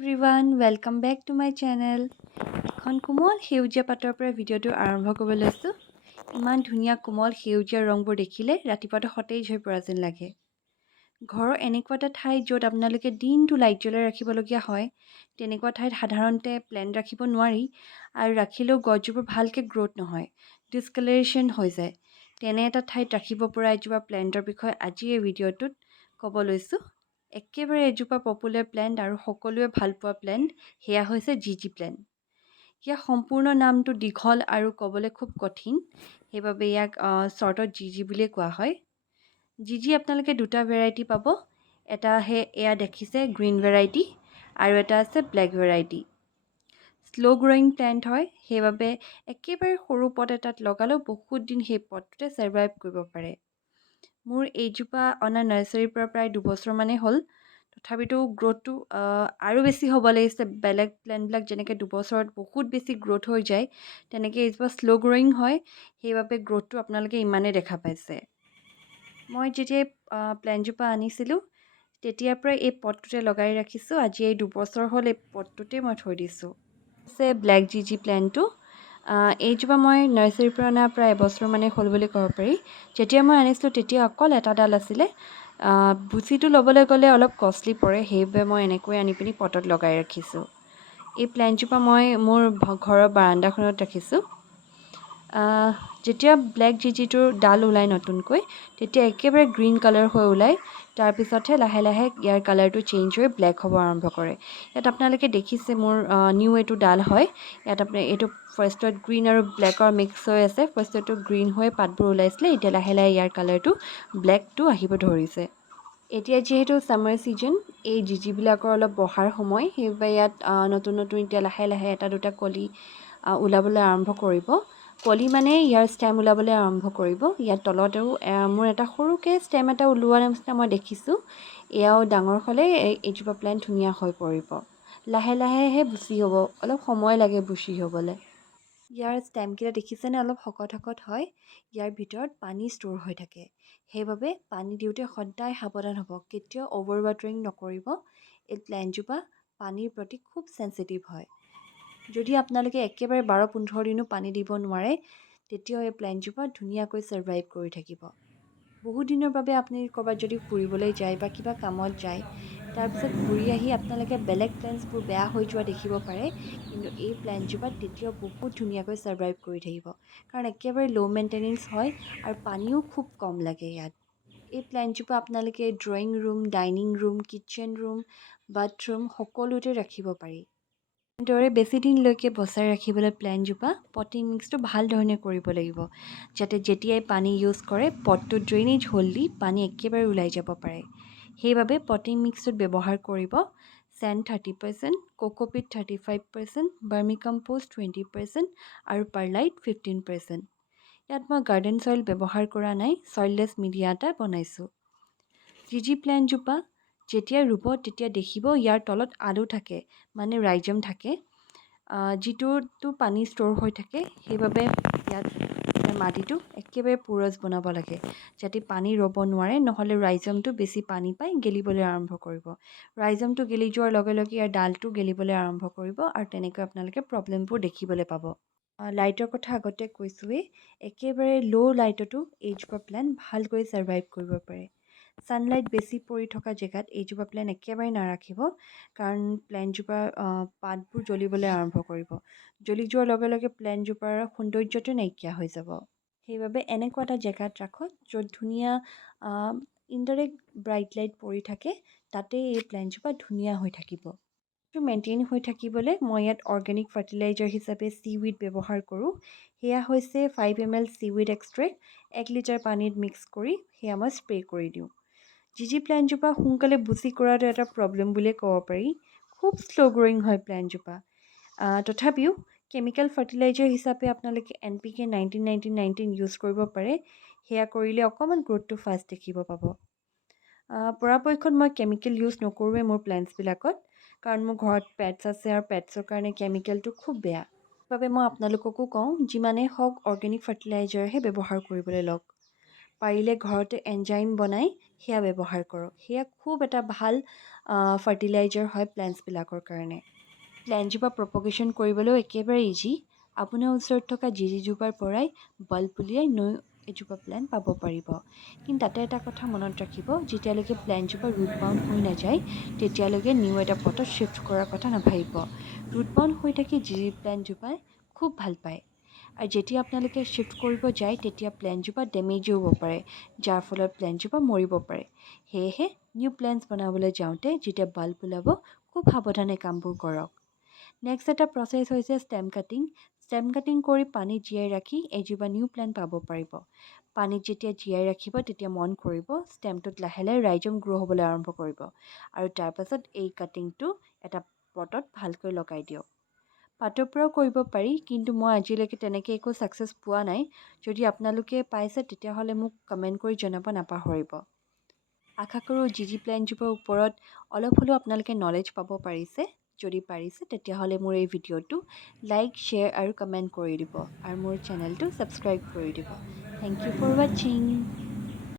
Everyone welcome back to my channel. এখন কোমল সেউজীয়া পাতৰ পৰা ভিডিঅ'টো আৰম্ভ কৰিব লৈছোঁ। ইমান ধুনীয়া কোমল সেউজীয়া ৰংবোৰ দেখিলে ৰাতিপুৱাটো সতেজ হৈ পৰা যেন লাগে। ঘৰৰ এনেকুৱা এটা ঠাই য'ত আপোনালোকে দিনটো লাইট জ্বলাই ৰাখিবলগীয়া হয়, তেনেকুৱা ঠাইত সাধাৰণতে প্লেণ্ট ৰাখিব নোৱাৰি আৰু ৰাখিলেও গছজোপা ভালকৈ গ্ৰ'থ নহয়, ডিছকালাৰেশ্যন হৈ যায়। তেনে এটা ঠাইত ৰাখিব পৰা এজোপা প্লেণ্টৰ বিষয়ে আজি এই ভিডিঅ'টোত ক'ব লৈছোঁ। একেবাৰে এজোপা পপুলাৰ প্লেণ্ট আৰু সকলোৱে ভাল পোৱা প্লেণ্ট, সেয়া হৈছে জিজি প্লেণ্ট। ইয়াৰ সম্পূৰ্ণ নামটো দীঘল আৰু ক'বলৈ খুব কঠিন, সেইবাবে ইয়াক শ্বৰ্টত জিজি বুলিয়ে কোৱা হয়। জিজি আপোনালোকে দুটা ভেৰাইটি পাব। এটা এয়া দেখিছে গ্ৰীণ ভেৰাইটি আৰু এটা আছে black variety. Slow' growing plant হয়, সেইবাবে একেবাৰে সৰু পট এটাত লগালেও বহুত দিন সেই পটটোতে ছাৰ্ভাইভ কৰিব পাৰে। মোৰ এইজোপা অনা নাৰ্চাৰীৰ পৰা প্ৰায় 2 বছৰমানেই হ'ল। তথাপিতো গ্ৰ'থটো আৰু বেছি হ'ব লাগিছে। বেলেগ প্লেণ্টবিলাক যেনেকৈ 2 বছৰত বহুত বেছি গ্ৰ'থ হৈ যায়, তেনেকৈ এইজোপা শ্ল' গ্ৰয়িং হয়, সেইবাবে গ্ৰ'থটো আপোনালোকে ইমানেই দেখা পাইছে। মই যেতিয়া প্লেণ্টজোপা আনিছিলোঁ, তেতিয়াৰ পৰাই এই পটটোতে লগাই ৰাখিছোঁ। আজি এই 2 বছৰ হ'ল এই পটটোতে মই থৈ দিছোঁ। আছে ব্লেক জিজি প্লেণ্টটো। এইজোপা মই নাৰ্চাৰীৰ পৰা অনা প্ৰায় এবছৰমানেই হ'ল বুলি ক'ব পাৰি। যেতিয়া মই আনিছিলোঁ তেতিয়া অকল এটা ডাল আছিলে। ভুচিটো ল'বলৈ গ'লে অলপ কষ্টলি পৰে, সেইবাবে মই এনেকৈ আনি পিনি পটত লগাই ৰাখিছোঁ। এই প্লেণ্টজোপা মই মোৰ ঘৰৰ বাৰাণ্ডাখনত ৰাখিছোঁ। যেতিয়া ব্লেক জিজিটোৰ ডাল ওলায় নতুনকৈ, তেতিয়া একেবাৰে গ্ৰীণ কালাৰ হৈ ওলায়। তাৰপিছতহে লাহে লাহে ইয়াৰ কালাৰটো চেঞ্জ হৈ ব্লেক হ'ব আৰম্ভ কৰে। ইয়াত আপোনালোকে দেখিছে মোৰ নিউ এইটো ডাল হয়। ইয়াত এইটো ফাৰ্ষ্টত গ্ৰীণ আৰু ব্লেকৰ মিক্স হৈ আছে। ফাৰ্ষ্টটো গ্ৰীণ হৈ পাতবোৰ ওলাইছিলে, এতিয়া লাহে লাহে ইয়াৰ কালাৰটো ব্লেকটো আহিব ধৰিছে। এতিয়া যিহেতু ছামাৰ ছিজন, এই জিজিবিলাকৰ অলপ বহাৰ সময়, সেইবাবে ইয়াত নতুন নতুন এতিয়া লাহে লাহে এটা দুটা কলি ওলাবলৈ আৰম্ভ কৰিব। কলি মানে ইয়াৰ ষ্টেম ওলাবলৈ আৰম্ভ কৰিব। ইয়াৰ তলতেও মোৰ এটা সৰুকৈ ষ্টেম এটা ওলোৱা নিচিনা মই দেখিছোঁ। এয়াও ডাঙৰ হ'লে এইজোপা প্লেণ্ট ধুনীয়া হৈ পৰিব। লাহে লাহেহে বুচি হ'ব, অলপ সময় লাগে বুচি হ'বলৈ। ইয়াৰ ষ্টেমকেইটা দেখিছেনে, অলপ শকত শকত হয়। ইয়াৰ ভিতৰত পানী ষ্ট'ৰ হৈ থাকে, সেইবাবে পানী দিওঁতে সদায় সাৱধান হ'ব, কেতিয়াও অ'ভাৰ ৱাটাৰিং নকৰিব। এই প্লেণ্টজোপা পানীৰ প্ৰতি খুব চেঞ্চিটিভ হয়। যদি আপোনালোকে একেবাৰে 12-15 দিনো পানী দিব নোৱাৰে, তেতিয়াও এই প্লেণ্টজোপা ধুনীয়াকৈ ছাৰ্ভাইভ কৰি থাকিব। বহুত দিনৰ বাবে আপুনি ক'ৰবাত যদি ফুৰিবলৈ যায় বা কিবা কামত যায়, তাৰপিছত ঘূৰি আহি আপোনালোকে বেলেগ প্লেণ্টছবোৰ বেয়া হৈ যোৱা দেখিব পাৰে, কিন্তু এই প্লেণ্টজোপাত তেতিয়াও বহুত ধুনীয়াকৈ ছাৰ্ভাইভ কৰি থাকিব, কাৰণ একেবাৰে ল' মেইনটেনেঞ্চ হয় আৰু পানীও খুব কম লাগে ইয়াত। এই প্লেণ্টজোপা আপোনালোকে drawing room, dining room, kitchen room, bathroom সকলোতে ৰাখিব পাৰি। এনেদৰে বেছি দিনলৈকে বচাই ৰাখিবলৈ প্লেণ্টজোপা পটিং মিক্সটো ভাল ধৰণে কৰিব লাগিব, যাতে যেতিয়াই পানী ইউজ কৰে পটটো ড্ৰেইনেজ হ'ল দি পানী একেবাৰে ওলাই যাব পাৰে। সেইবাবে পটিং মিক্সটোত ব্যৱহাৰ কৰিব চেণ্ড 30%, কোকোপিট 35%, বাৰ্মি কম্প'ষ্ট 20% আৰু পাৰ্লাইট 15%। ইয়াত মই গাৰ্ডেন চইল ব্যৱহাৰ কৰা নাই, চইললেছ মিডিয়া এটা বনাইছোঁ। জিজি প্লেণ্টজোপা যেতিয়া ৰুব তেতিয়া দেখিব ইয়াৰ তলত আলু থাকে, মানে ৰাইজম থাকে, যিটোতো পানী ষ্ট'ৰ হৈ থাকে। সেইবাবে ইয়াত মাটিটো একেবাৰে পোৰছ বনাব লাগে, যাতে পানী ৰ'ব নোৱাৰে, নহ'লে ৰাইজমটো বেছি পানী পাই গেলিবলৈ আৰম্ভ কৰিব। ৰাইজমটো গেলি যোৱাৰ লগে লগে ইয়াৰ ডালটো গেলিবলৈ আৰম্ভ কৰিব আৰু তেনেকৈ আপোনালোকে প্ৰব্লেমবোৰ দেখিবলৈ পাব। লাইটৰ কথা আগতে কৈছোঁৱেই, একেবাৰে ল' লাইটতো এইজোপা প্লেণ্ট ভালকৈ ছাৰ্ভাইভ কৰিব পাৰে। ছানলাইট বেছি পৰি থকা জেগাত এইজোপা প্লেণ্ট একেবাৰে নাৰাখিব, কাৰণ প্লেণ্টজোপাৰ পাতবোৰ জ্বলিবলৈ আৰম্ভ কৰিব। জ্বলি যোৱাৰ লগে লগে প্লেণ্টজোপাৰ সৌন্দৰ্যটো নাইকিয়া হৈ যাব। সেইবাবে এনেকুৱা এটা জেগাত ৰাখক য'ত ধুনীয়া ইনডাইৰেক্ট ব্ৰাইট লাইট পৰি থাকে, তাতেই এই প্লেণ্টজোপা ধুনীয়া হৈ থাকিব। মেইনটেইন হৈ থাকিবলৈ মই ইয়াত অৰ্গেনিক ফাৰ্টিলাইজাৰ হিচাপে চিউইড ব্যৱহাৰ কৰোঁ। সেয়া হৈছে 5 ml চিউইড এক্সট্ৰেক্ট, 1 লিটাৰ পানীত মিক্স কৰি সেয়া মই স্প্ৰে' কৰি দিওঁ। জিজি প্লেণ্টজোপা সোনকালে বুচি কৰাটো এটা প্ৰব্লেম বুলিয়ে ক'ব পাৰি। খুব শ্ল' গ্ৰয়িং হয় প্লেণ্টজোপা। তথাপিও কেমিকেল ফাৰ্টিলাইজাৰ হিচাপে আপোনালোকে NPK 19-19-19 ইউজ কৰিব পাৰে। সেয়া কৰিলে অকণমান গ্ৰ'থটো ফাষ্ট দেখিব পাব। পৰাপক্ষত মই কেমিকেল ইউজ নকৰোঁৱে মোৰ প্লেণ্টছবিলাকত, কাৰণ মোৰ ঘৰত পেটছ আছে আৰু পেটছৰ কাৰণে কেমিকেলটো খুব বেয়া। সেইবাবে মই আপোনালোককো কওঁ, যিমানেই হওক অৰ্গেনিক ফাৰ্টিলাইজাৰহে ব্যৱহাৰ কৰিবলৈ লওক। পাৰিলে ঘৰতে এনজাইম বনাই সেয়া ব্যৱহাৰ কৰক। সেয়া খুব এটা ভাল ফাৰ্টিলাইজাৰ হয় প্লেণ্টছবিলাকৰ কাৰণে। প্লেণ্টজোপা প্ৰপগেশ্যন কৰিবলৈও একেবাৰে ইজি। আপোনাৰ ওচৰত থকা জিজোপাৰ পৰাই বাল্ব উলিয়াই এজোপা প্লেণ্ট পাব পাৰিব। কিন্তু তাতে এটা কথা মনত ৰাখিব, যেতিয়ালৈকে প্লেণ্টজোপা ৰুট বাউণ্ড হৈ নাযায় তেতিয়ালৈকে নিউ এটা পটত শ্বিফ্ট কৰাৰ কথা নাভাবিব। ৰুট বাউণ্ড হৈ থাকি প্লেণ্টজোপাই খুব ভাল পায়। আৰু যেতিয়া আপোনালোকে শ্বিফ্ট কৰিব যায় তেতিয়া প্লেণ্টজোপা ডেমেজো হ'ব পাৰে, যাৰ ফলত প্লেণ্টজোপা মৰিব পাৰে। সেয়েহে নিউ প্লেণ্টছ বনাবলৈ যাওঁতে যেতিয়া বাল্ব ওলাব খুব সাৱধানে কামবোৰ কৰক। নেক্সট এটা প্ৰচেছ হৈছে ষ্টেম কাটিং। ষ্টেম কাটিং কৰি পানীত জীয়াই ৰাখি এজোপা নিউ প্লেণ্ট পাব পাৰিব। পানীত যেতিয়া জীয়াই ৰাখিব তেতিয়া মন কৰিব ষ্টেমটোত লাহে লাহে ৰাইজম গ্ৰ' হ'বলৈ আৰম্ভ কৰিব, আৰু তাৰপাছত এই কাটিংটো এটা পটত ভালকৈ লগাই দিয়ক। পাতৰ পৰাও কৰিব পাৰি, কিন্তু মই আজিলৈকে তেনেকৈ একো ছাকচেছ পোৱা নাই। যদি আপোনালোকে পাইছে তেতিয়াহ'লে মোক কমেণ্ট কৰি জনাব নাপাহৰিব। আশা কৰোঁ জিজি প্লেণ্টজোপাৰ ওপৰত অলপ হ'লেও আপোনালোকে নলেজ পাব পাৰিছে। যদি পাৰিছে তেতিয়াহ'লে মোৰ এই ভিডিঅ'টো লাইক, শ্বেয়াৰ আৰু কমেণ্ট কৰি দিব, আৰু মোৰ চেনেলটো ছাবস্ক্ৰাইব কৰি দিব। থেংক ইউ ফৰ ৱাচিং।